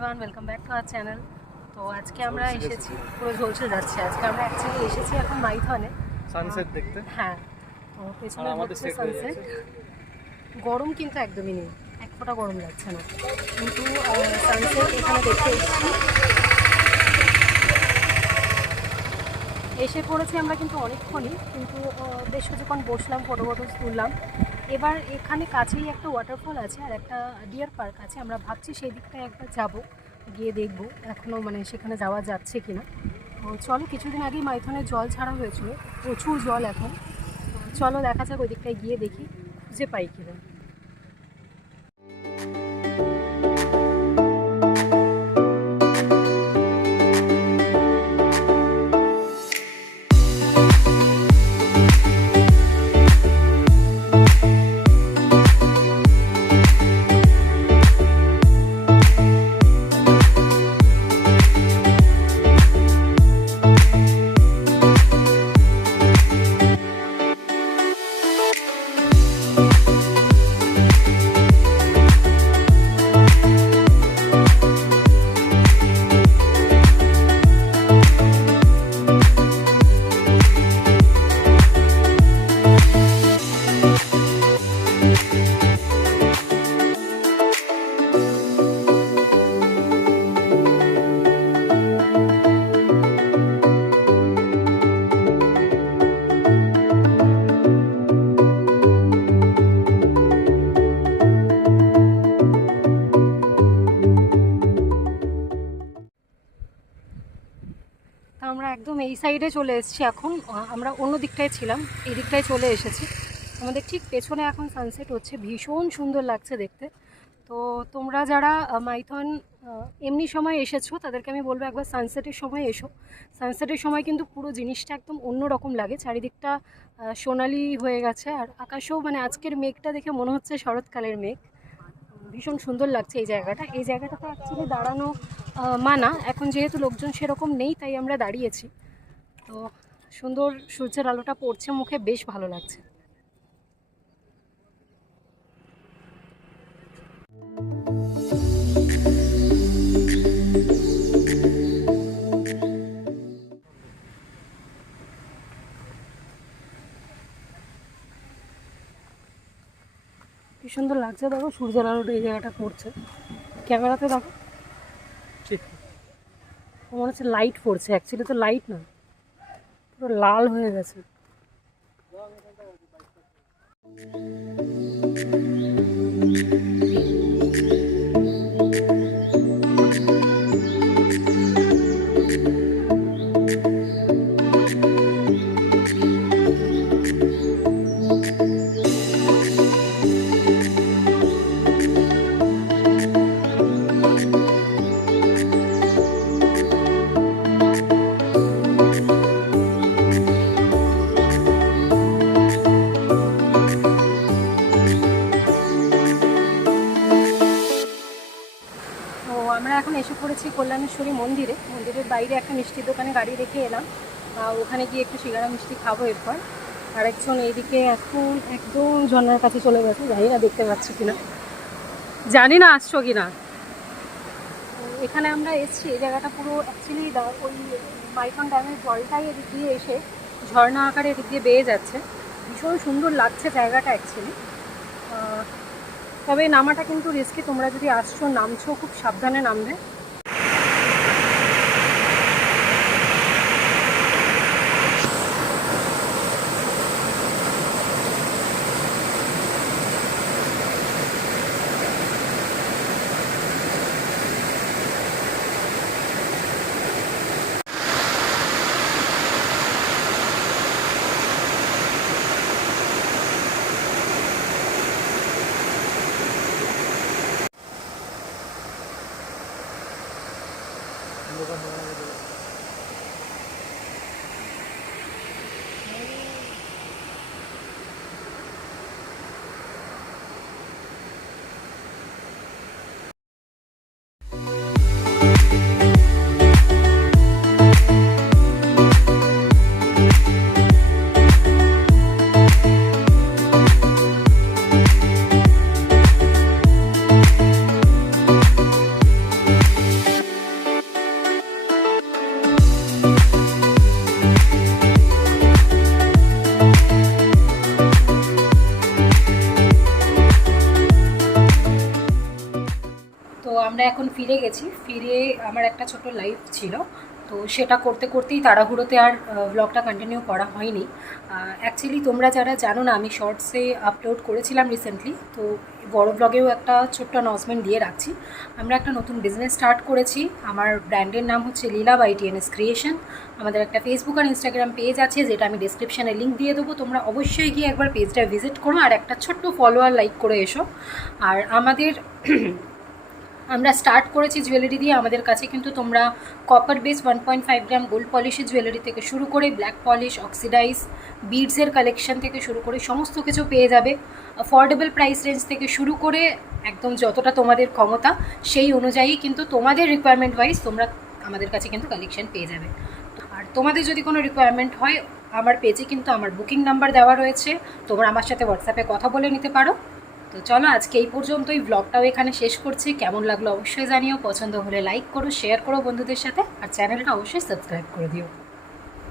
Everyone, welcome back to our channel. তো আজকে আমরা এসেছি, পুরো ঝলসে যাচ্ছে। আজকে আমরা অ্যাকচুয়ালি এসেছি এখন মাইথনে সানসেট দেখতে। হ্যাঁ, তো পেছনে হচ্ছে সানসেট। গরম কিন্তু একদমই নেই, এক ফোঁটা গরম লাগছে না, কিন্তু সানসেট এখানে দেখতে এসেছি। এসে পড়েছি আমরা কিন্তু অনেকক্ষণই, কিন্তু বেশ কিছুক্ষণ বসলাম, ফটো তুললাম। এবার এখানে কাছেই একটা ওয়াটারফল আছে আর একটা ডিয়ার পার্ক আছে। আমরা ভাবছি সেই দিকটায় একবার যাব, গিয়ে দেখবো এখনও মানে সেখানে যাওয়া যাচ্ছে কিনা। তো চলো, কিছুদিন আগেই মাইথনে জল ছাড়া হয়েছিল, প্রচুর জল এখন। চলো দেখা যাক ওই দিকটায় গিয়ে দেখি খুঁজে পাই কিনা। তা আমরা একদম এই সাইডে চলে এসেছি এখন। আমরা অন্য দিকটায় ছিলাম, এই দিকটায় চলে এসেছি। আমাদের ঠিক পেছনে এখন সানসেট হচ্ছে, ভীষণ সুন্দর লাগছে দেখতে। তো তোমরা যারা মাইথন এমনি সময় এসেছো তাদেরকে আমি বলবো একবার সানসেটের সময় এসো। সানসেটের সময় কিন্তু পুরো জিনিসটা একদম অন্য রকম লাগে, চারিদিকটা সোনালি হয়ে গেছে, আর আকাশেও মানে আজকের মেঘটা দেখে মনে হচ্ছে শরৎকালের মেঘ। ভীষণ সুন্দর লাগছে এই জায়গাটা। এই জায়গাটাতে অ্যাকচুয়ালি দাঁড়ানো মানা, এখন যেহেতু লোকজন সেরকম নেই তাই আমরা দাঁড়িয়েছি। তো সুন্দর সূর্যের আলোটা পড়ছে মুখে, বেশ ভালো লাগছে। কি সুন্দর লাগছে, দেখো সূর্যের আলোটা এই জায়গাটা পড়ছে, ক্যামেরাতে দেখো ঠিক মনে হচ্ছে লাইট পড়ছে, অ্যাকচুয়ালি তো লাইট না, পুরো লাল হয়ে গেছে। আমরা এখন এসে পড়েছি কল্যাণেশ্বরী মন্দিরে। মন্দিরের বাইরে একটা মিষ্টির দোকানে গাড়ি রেখে এলাম, ওখানে গিয়ে একটু সিঙ্গারা মিষ্টি খাবো এরপর। আরেকজন এইদিকে এখন একদম ঝর্ণার কাছে চলে গেছে, জানি না দেখতে পাচ্ছি কিনা, জানি না আসছো কিনা। এখানে আমরা এসেছি, এই জায়গাটা পুরো অ্যাকচুয়ালি ওই মাইথন ড্যামের জলটাই এদিক দিয়ে এসে ঝর্ণা আকারে এদিক দিয়ে বেয়ে যাচ্ছে। ভীষণ সুন্দর লাগছে জায়গাটা অ্যাকচুয়ালি। তবে নামাটা কিন্তু রিস্কি, তোমরা যদি আসছো নামছো খুব সাবধানে নামবে। এখন ফিরে গেছি, ফিরে আমার একটা ছোট লাইভ ছিল, তো সেটা করতে করতেই তাড়াহুড়োতে আর ব্লগটা কন্টিনিউ করা হয়নি। অ্যাকচুয়ালি তোমরা যারা জানো না, আমি শর্টসে আপলোড করেছিলাম রিসেন্টলি, তো বড় ব্লগেও একটা ছোট্ট অ্যানাউন্সমেন্ট দিয়ে রাখছি। আমরা একটা নতুন বিজনেস স্টার্ট করেছি। আমার ব্র্যান্ডের নাম হচ্ছে লীলা বাই টিএনএস ক্রিয়েশন। আমাদের একটা ফেসবুক আর ইনস্টাগ্রাম পেজ আছে, যেটা আমি ডিসক্রিপশানে লিঙ্ক দিয়ে দেবো। তোমরা অবশ্যই গিয়ে একবার পেজটা ভিজিট করো আর একটা ছোট্ট ফলোয়ার লাইক করে এসো। আর আমরা স্টার্ট করেছি জুয়েলারি দিয়ে। আমাদের কাছে কিন্তু তোমরা কপার বেস 1.5 গ্রাম গোল্ড পলিশের জুয়েলারি থেকে শুরু করে ব্ল্যাক পলিশ, অক্সিডাইজ, বিডসের কালেকশন থেকে শুরু করে সমস্ত কিছু পেয়ে যাবে। অ্যাফোর্ডেবল প্রাইস রেঞ্জ থেকে শুরু করে একদম যতটা তোমাদের ক্ষমতা সেই অনুযায়ী কিন্তু তোমাদের রিকোয়ারমেন্ট ওয়াইজ তোমরা আমাদের কাছে কিন্তু কালেকশন পেয়ে যাবে। আর তোমাদের যদি কোনো রিকোয়ারমেন্ট হয়, আমার পেজে কিন্তু আমার বুকিং নাম্বার দেওয়া রয়েছে, তোমরা আমার সাথে হোয়াটসঅ্যাপে কথা বলে নিতে পারো। তো চলো আজকে এই পর্যন্তই, ব্লগটাও এখানে শেষ করছি। কেমন লাগলো অবশ্যই জানিও, পছন্দ হলে লাইক করো, শেয়ার করো বন্ধুদের সাথে, আর চ্যানেলটা অবশ্যই সাবস্ক্রাইব করে দিও।